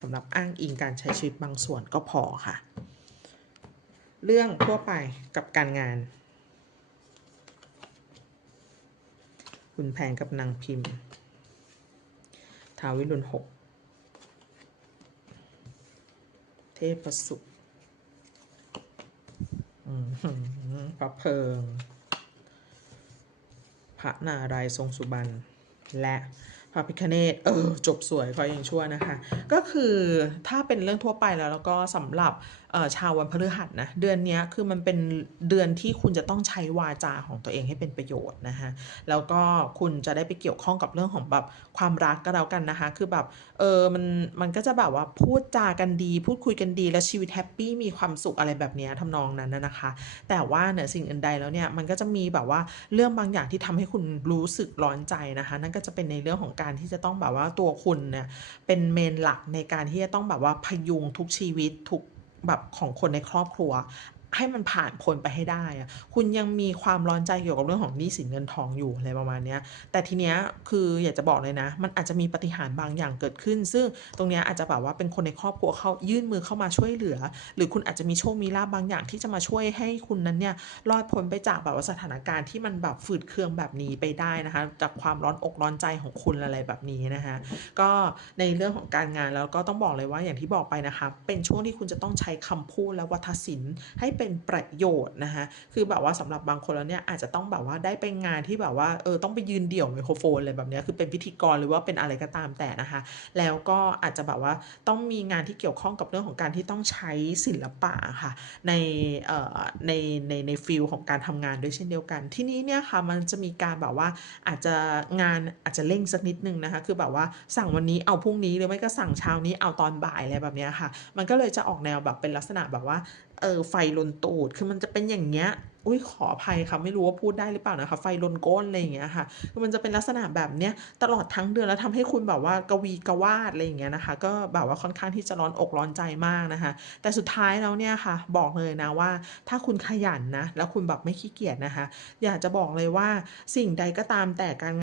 สำหรับอ้างอิงการใช้ชีวิตบางส่วนก็พอค่ะ เรื่องทั่วไปกับการงานคุณแผนกับนางพิมพ์ทาวิรุณหก เทพประสุอืมพระเพิง พระนารายณ์ทรงสุบรรณ และ พระพิคเนตเออจบสวยเขายังชั่วนะคะ ก็คือถ้าเป็นเรื่องทั่วไปแล้วแล้วก็สำหรับออชาววันพฤหัสนะเดือนนี้คือมันเป็นเดือนที่คุณจะต้องใช้วาจาของตัวเองให้เป็นประโยชน์นะคะแล้วก็คุณจะได้ไปเกี่ยวข้องกับเรื่องของแบบความรักก็แล้วกันนะคะ คือแบบเออมันมันก็จะแบบว่าพูดจากันดี พูดคุยกันดี แล้วชีวิตแฮปปี้มีความสุขอะไรแบบนี้ยทำนองนั้นนะนะคะ แต่ว่าเหนือสิ่งอื่นใดแล้วเนี่ยมันก็จะมีแบบว่าเรื่องบางอย่างที่ทำให้คุณรู้สึกร้อนใจนะคะ นั่นก็จะเป็นในเรื่องของการที่จะต้องแบบว่าตัวคุณเนี่ยเป็นเมนหลักในการที่จะต้องแบบว่าพยุงทุกชีวิตทุกแบบของคนในครอบครัว ให้มันผ่านพ้นไปให้ได้อะคุณยังมีความร้อนใจเกี่ยวกับเรื่องของหนี้สินเงินทองอยู่อะไรประมาณเนี้ยแต่ทีเนี้ยคืออยากจะบอกเลยนะ มันอาจจะมีปาฏิหารย์บางอย่างเกิดขึ้น ซึ่งตรงเนี้ยอาจจะแบบว่าเป็นคนในครอบครัวเขายื่นมือเข้ามาช่วยเหลือ หรือคุณอาจจะมีโชคมีลาบบางอย่างที่จะมาช่วยให้คุณนั้นเนี่ยรอดพ้นไปจากแบบว่าสถานการณ์ที่มันแบบฝืดเคืองแบบนี้ไปได้นะคะจากความร้อนอกร้อนใจของคุณอะไรแบบนี้นะคะก็ในเรื่องของการงานแล้วก็ต้องบอกเลยว่าอย่างที่บอกไปนะคะเป็นช่วงที่คุณจะต้องใช้คำพูดและวัฒศิลป์ให้เป็นเป็นประโยชน์นะคะคือแบบว่าสำหรับบางคนแล้วเนี่ยอาจจะต้องแบบว่าได้ไปงานที่แบบว่าเออต้องไปยืนเดี่ยวไมโครโฟนอะไรแบบเนี้ยคือเป็นพิธีกรหรือว่าเป็นอะไรก็ตามแต่นะคะแล้วก็อาจจะแบบว่าต้องมีงานที่เกี่ยวข้องกับเรื่องของการที่ต้องใช้ศิลปะค่ะในเอ่อในในในฟิลของการทำงานด้วยเช่นเดียวกัน ที่นี้เนี่ยค่ะมันจะมีการแบบว่าอาจจะงานอาจจะเร่งสักนิดนึงนะคะคือแบบว่าสั่งวันนี้เอาพรุ่งนี้หรือไม่ก็สั่งเช้านี้เอาตอนบ่ายอะไรแบบเนี้ยค่ะ มันก็เลยจะออกแนวแบบเป็นลักษณะแบบว่าเออไฟลนตูดคือมันจะเป็นอย่างเงี้ยอุ้ยขออภัยค่ะไม่รู้ว่าพูดได้หรือเปล่านะคะ ไฟลนก้นอะไรอย่างเงี้ยค่ะคือมันจะเป็นลักษณะแบบเนี้ยตลอดทั้งเดือนแล้วทำให้คุณแบบว่ากวีกวาดอะไรอย่างเงี้ยนะคะ ก็แบบว่าค่อนข้างที่จะร้อนอกร้อนใจมากนะคะ แต่สุดท้ายแล้วเนี่ยค่ะ บอกเลยนะว่า ถ้าคุณขยันนะแล้วคุณแบบไม่ขี้เกียจนะคะ อยากจะบอกเลยว่าสิ่งใดก็ตามแต่การ